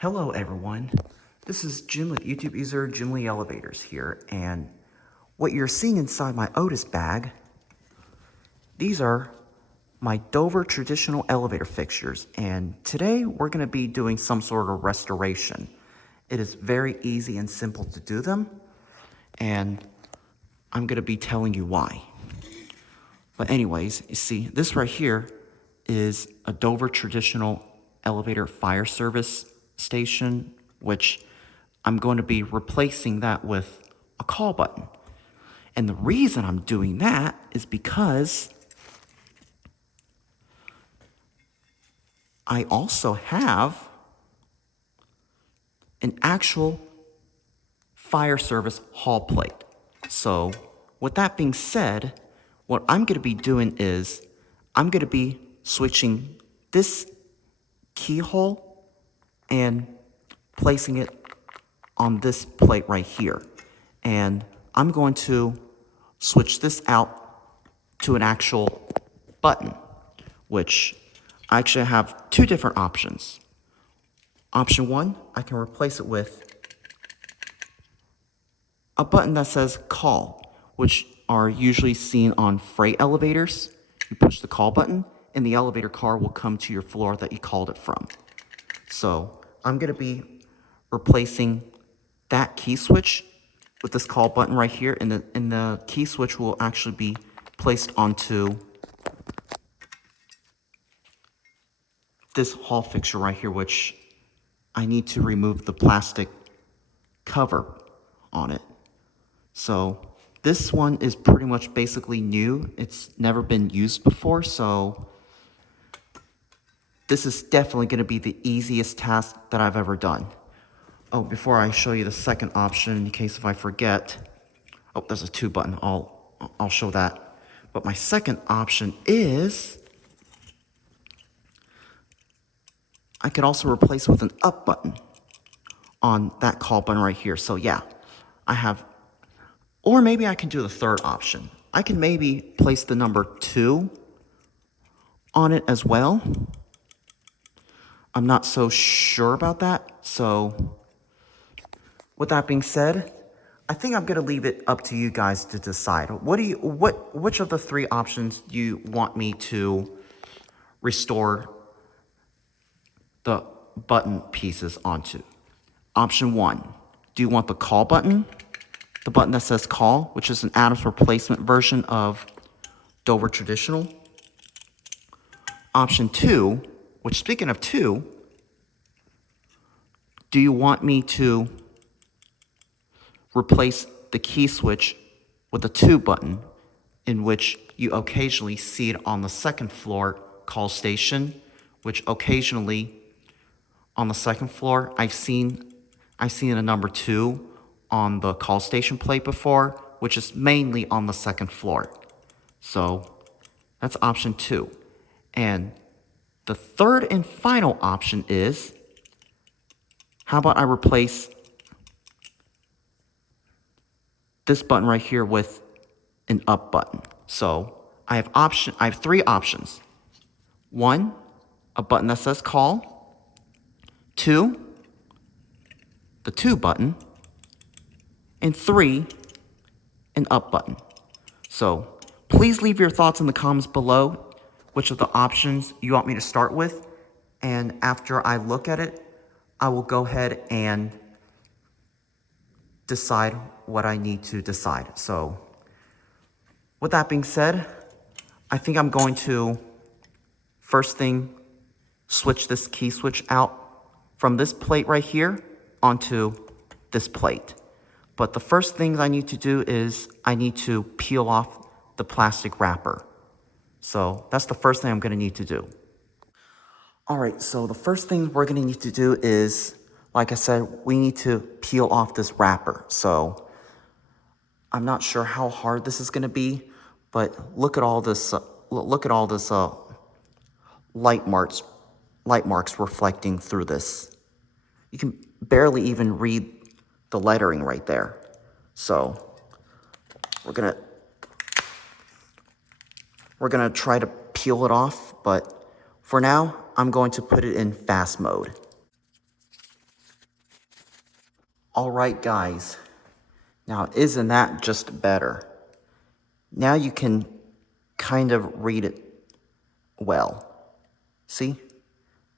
Hello everyone, this is Jim with YouTube user Jim Lee Elevators here, and what you're seeing inside my Otis bag, these are my Dover traditional elevator fixtures, and today we're going to be doing some sort of restoration. It is very easy and simple to do them, and I'm going to be telling you why. But anyways, you see, this right here is a Dover traditional elevator fire service station, which I'm going to be replacing that with a call button. And the reason I'm doing that is because I also have an actual fire service hall plate. So with that being said, what I'm going to be doing is I'm going to be switching this keyhole and placing it on this plate right here. And I'm going to switch this out to an actual button, which I actually have two different options. Option one, I can replace it with a button that says call, which are usually seen on freight elevators. You push the call button and the elevator car will come to your floor that you called it from. So I'm going to be replacing that key switch with this call button right here, and the key switch will actually be placed onto this hall fixture right here, which I need to remove the plastic cover on it. So this one is pretty much basically new. It's never been used before, so this is definitely going to be the easiest task that I've ever done. Oh, before I show you the second option, in case if I forget, oh, there's a 2 button. I'll show that. But my second option is I could also replace it with an up button on that call button right here. So yeah, I have, or maybe I can do the third option. I can maybe place the number 2 on it as well. I'm not so sure about that. So with that being said, I think I'm going to leave it up to you guys to decide. Which of the 3 options do you want me to restore the button pieces onto? Option 1, do you want the call button? The button that says call, which is an Adams replacement version of Dover traditional. Option 2, which speaking of 2, do you want me to replace the key switch with a 2 button, in which you occasionally see it on the second floor call station, which occasionally on the second floor I've seen a number 2 on the call station plate before, which is mainly on the second floor. So that's option 2. And the third and final option is, how about I replace this button right here with an up button? So I have 3 options. 1, a button that says call. 2, the 2 button. And 3, an up button. So please leave your thoughts in the comments below which of the options you want me to start with. And after I look at it, I will go ahead and decide what I need to decide. So with that being said, I think I'm going to first thing switch this key switch out from this plate right here onto this plate. But the first thing I need to do is I need to peel off the plastic wrapper. So that's the first thing I'm going to need to do. All right, so the first thing we're going to need to do is, like I said, we need to peel off this wrapper. So I'm not sure how hard this is going to be, but look at all this. Light marks reflecting through this. You can barely even read the lettering right there. So we're gonna try to peel it off, but for now, I'm going to put it in fast mode. All right, guys. Now, isn't that just better? Now you can kind of read it well. See?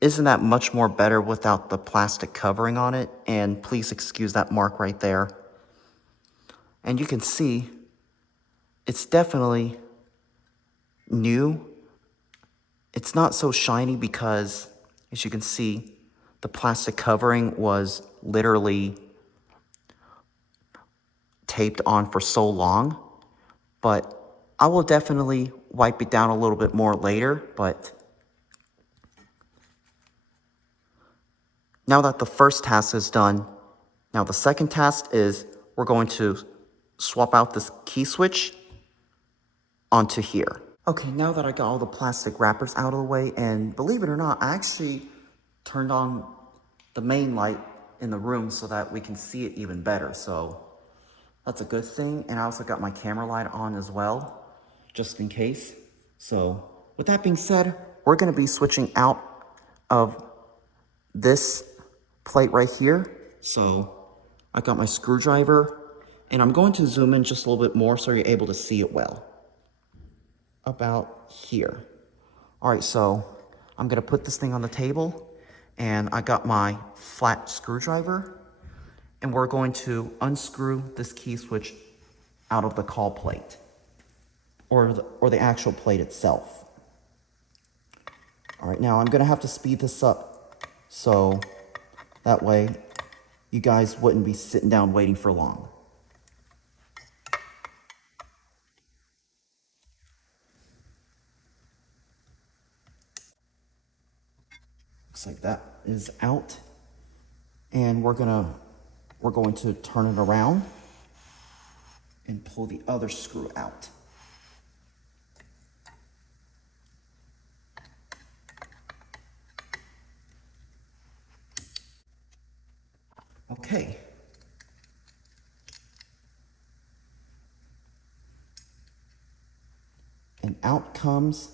Isn't that much more better without the plastic covering on it? And please excuse that mark right there. And you can see it's definitely new. It's not so shiny because, as you can see, the plastic covering was literally taped on for so long. But I will definitely wipe it down a little bit more later. But now that the first task is done, now the second task is we're going to swap out this key switch onto here. Okay, now that I got all the plastic wrappers out of the way, and believe it or not, I actually turned on the main light in the room so that we can see it even better. So that's a good thing. And I also got my camera light on as well, just in case. So with that being said, we're gonna be switching out of this plate right here. So I got my screwdriver, and I'm going to zoom in just a little bit more so you're able to see it well. About here. All right, so I'm gonna put this thing on the table, and I got my flat screwdriver, and we're going to unscrew this key switch out of the call plate, or the actual plate itself. All right, now I'm gonna have to speed this up so that way you guys wouldn't be sitting down waiting for long. Looks like that is out. And we're going to turn it around and pull the other screw out. Okay. And out comes,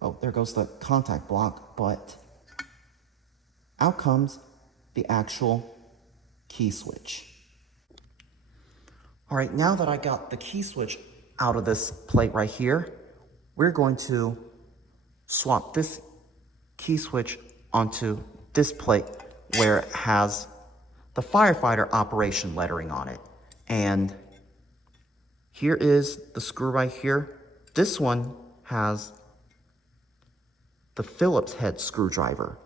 oh, there goes the contact block, but out comes the actual key switch. All right, now that I got the key switch out of this plate right here, we're going to swap this key switch onto this plate where it has the firefighter operation lettering on it. And here is the screw right here. This one has the Phillips head screwdriver.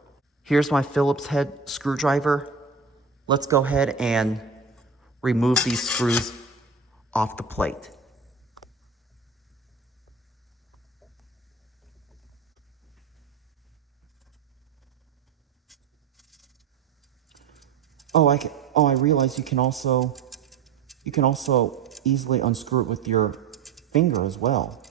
Here's my Phillips head screwdriver. Let's go ahead and remove these screws off the plate. I realize you can also easily unscrew it with your finger as well.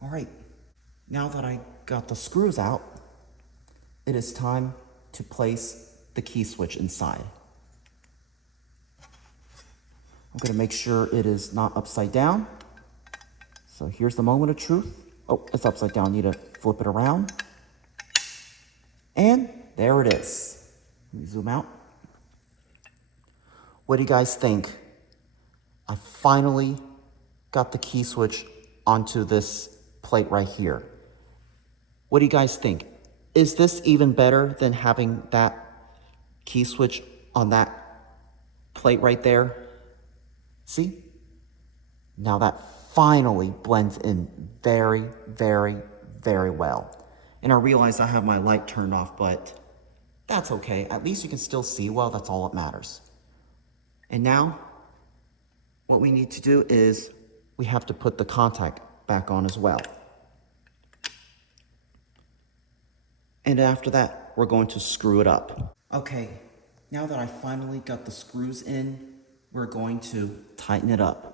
All right, now that I got the screws out, it is time to place the key switch inside. I'm gonna make sure it is not upside down. So here's the moment of truth. Oh, it's upside down, need to flip it around. And there it is. Let me zoom out. What do you guys think? I finally got the key switch onto this plate right here. What do you guys think? Is this even better than having that key switch on that plate right there? See? Now that finally blends in very, very, very well. And I realize I have my light turned off, but that's okay. At least you can still see well. That's all that matters. And now, what we need to do is we have to put the contact back on as well. And after that, we're going to screw it up. Okay, now that I finally got the screws in, we're going to tighten it up.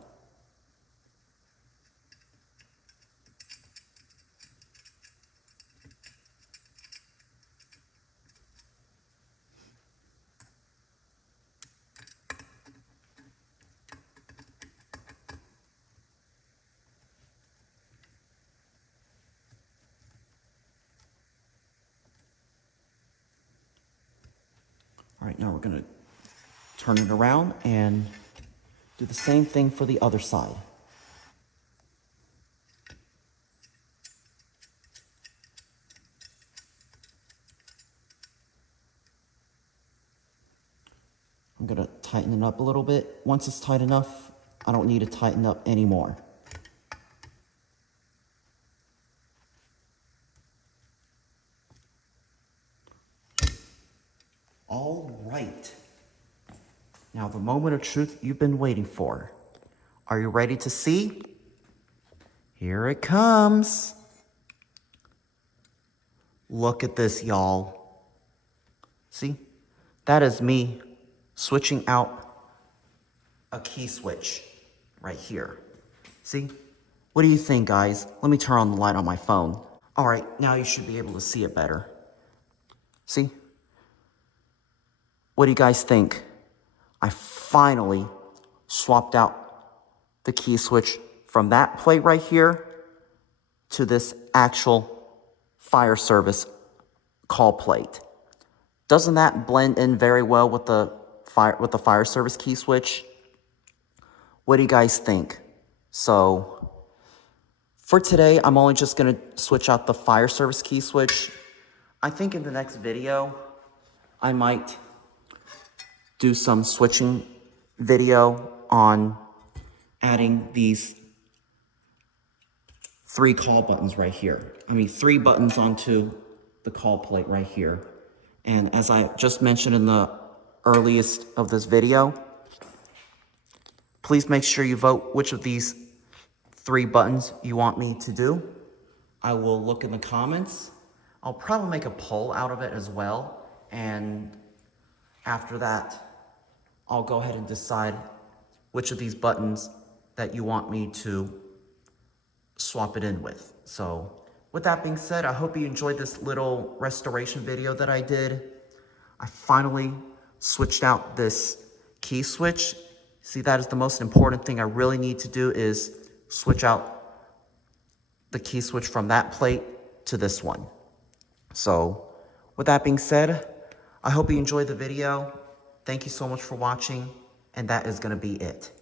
right, now we're gonna turn it around and do the same thing for the other side. I'm gonna tighten it up a little bit. Once it's tight enough, I don't need to tighten up anymore. All right. Now the moment of truth you've been waiting for. Are you ready to see? Here it comes. Look at this, y'all. See? That is me switching out a key switch right here. See? What do you think, guys? Let me turn on the light on my phone. All right, now you should be able to see it better. See? What do you guys think? I finally swapped out the key switch from that plate right here to this actual fire service call plate. Doesn't that blend in very well with the fire service key switch? What do you guys think? So for today, I'm only just gonna switch out the fire service key switch. I think in the next video, I might do some switching video on adding these 3 call buttons right here. I mean, 3 buttons onto the call plate right here. And as I just mentioned in the earliest of this video, please make sure you vote which of these 3 buttons you want me to do. I will look in the comments. I'll probably make a poll out of it as well. And after that, I'll go ahead and decide which of these buttons that you want me to swap it in with. So with that being said, I hope you enjoyed this little restoration video that I did. I finally switched out this key switch. See, that is the most important thing I really need to do, is switch out the key switch from that plate to this one. So with that being said, I hope you enjoyed the video. Thank you so much for watching, and that is going to be it.